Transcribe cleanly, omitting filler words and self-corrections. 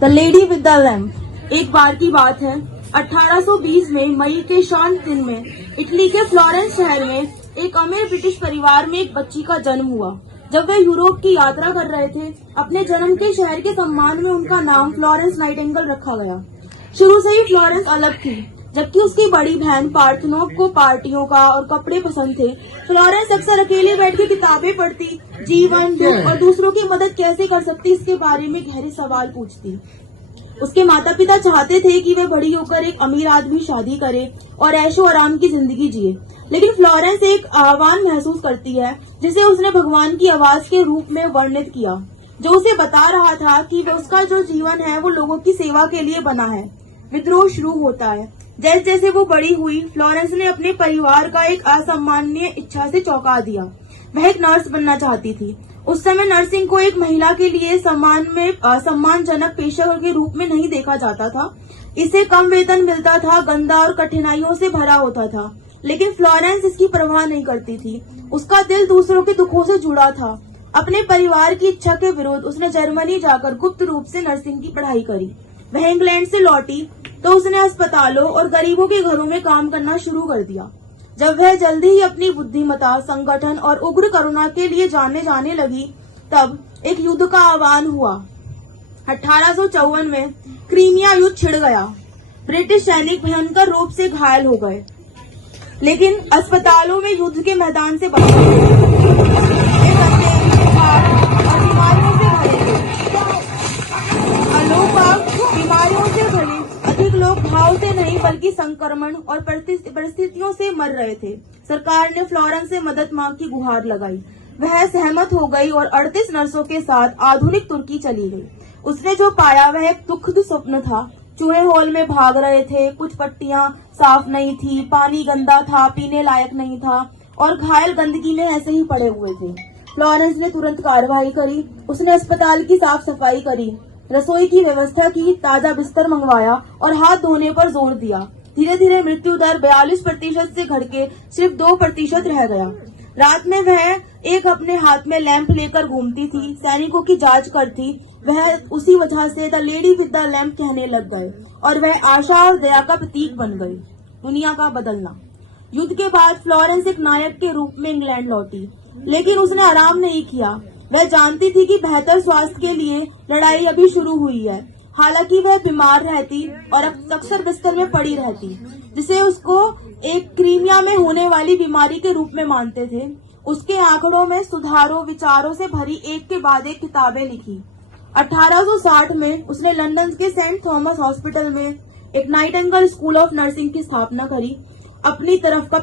The lady with the lamp. एक बार की बात है, 1820 में मई के शांत दिन में इटली के फ्लोरेंस शहर में एक अमीर ब्रिटिश परिवार में एक बच्ची का जन्म हुआ। जब वे यूरोप की यात्रा कर रहे थे, अपने जन्म के शहर के सम्मान में उनका नाम फ्लोरेंस नाइटिंगेल रखा गया। शुरू से ही फ्लोरेंस अलग थी, जबकि उसकी बड़ी बहन पार्थेनोप को पार्टियों का और कपड़े पसंद थे। फ्लोरेंस अक्सर अकेले बैठ के किताबें पढ़ती, जीवन, दुख और दूसरों की मदद कैसे कर सकती इसके बारे में गहरे सवाल पूछती। उसके माता पिता चाहते थे कि वह बड़ी होकर एक अमीर आदमी शादी करे और ऐशो आराम की जिंदगी जिए, लेकिन फ्लोरेंस एक आह्वान महसूस करती है जिसे उसने भगवान की आवाज के रूप में वर्णित किया, जो उसे बता रहा था कि वह उसका जो जीवन है वो लोगों की सेवा के लिए बना है। विद्रोह शुरू होता है। जैसे जैसे वो बड़ी हुई, फ्लोरेंस ने अपने परिवार का एक असामान्य इच्छा से चौंका दिया। वह एक नर्स बनना चाहती थी। उस समय नर्सिंग को एक महिला के लिए सम्मानजनक पेशा के रूप में नहीं देखा जाता था। इसे कम वेतन मिलता था, गंदा और कठिनाइयों से भरा होता था, लेकिन फ्लोरेंस इसकी परवाह नहीं करती थी। उसका दिल दूसरों के दुखों से जुड़ा था। अपने परिवार की इच्छा के विरुद्ध उसने जर्मनी जाकर गुप्त रूप से नर्सिंग की पढ़ाई करी। वह इंग्लैंड से लौटी तो उसने अस्पतालों और गरीबों के घरों में काम करना शुरू कर दिया। जब वह जल्दी ही अपनी बुद्धिमत्ता, संगठन और उग्र करुणा के लिए जाने लगी, तब एक युद्ध का आह्वान हुआ। 1854 में क्रीमिया युद्ध छिड़ गया। ब्रिटिश सैनिक भयंकर रूप से घायल हो गए, लेकिन अस्पतालों में युद्ध के मैदान से बाहर बीमारियों से भरे अधिक लोग घाव से नहीं बल्कि संक्रमण और परिस्थितियों से मर रहे थे। सरकार ने फ्लोरेंस से मदद मांग की गुहार लगाई। वह सहमत हो गई और 38 नर्सों के साथ आधुनिक तुर्की चली गई। उसने जो पाया वह एक दुखद स्वप्न था। चूहे हॉल में भाग रहे थे, कुछ पट्टियां साफ नहीं थी, पानी गंदा था, पीने लायक नहीं था और घायल गंदगी में ऐसे ही पड़े हुए थे। फ्लोरेंस ने तुरंत कार्रवाई करी। उसने अस्पताल की साफ सफाई करी, रसोई की व्यवस्था की, ताजा बिस्तर मंगवाया और हाथ धोने पर जोर दिया। धीरे धीरे मृत्यु दर 42% से घटके सिर्फ 2% रह गया। रात में वह एक अपने हाथ में लैंप लेकर घूमती थी, सैनिकों की जांच करती। वह उसी वजह से the lady with the lamp कहने लग गए और वह आशा और दया का प्रतीक बन गई। दुनिया का बदलना। युद्ध के बाद फ्लोरेंस एक नायक के रूप में इंग्लैंड लौटी, लेकिन उसने आराम नहीं किया। वह जानती थी कि बेहतर स्वास्थ्य के लिए लड़ाई अभी शुरू हुई है। हालांकि वह बीमार रहती और अक्सर बिस्तर में पड़ी रहती, जिसे उसको एक क्रीमिया में होने वाली बीमारी के रूप में मानते थे। उसके आंकड़ों में सुधारों, विचारों से भरी एक के बाद एक किताबें लिखी। 1860 में उसने लंदन के सेंट थॉमस हॉस्पिटल में एक नाइटिंगेल स्कूल ऑफ नर्सिंग की स्थापना करी। अपनी तरफ का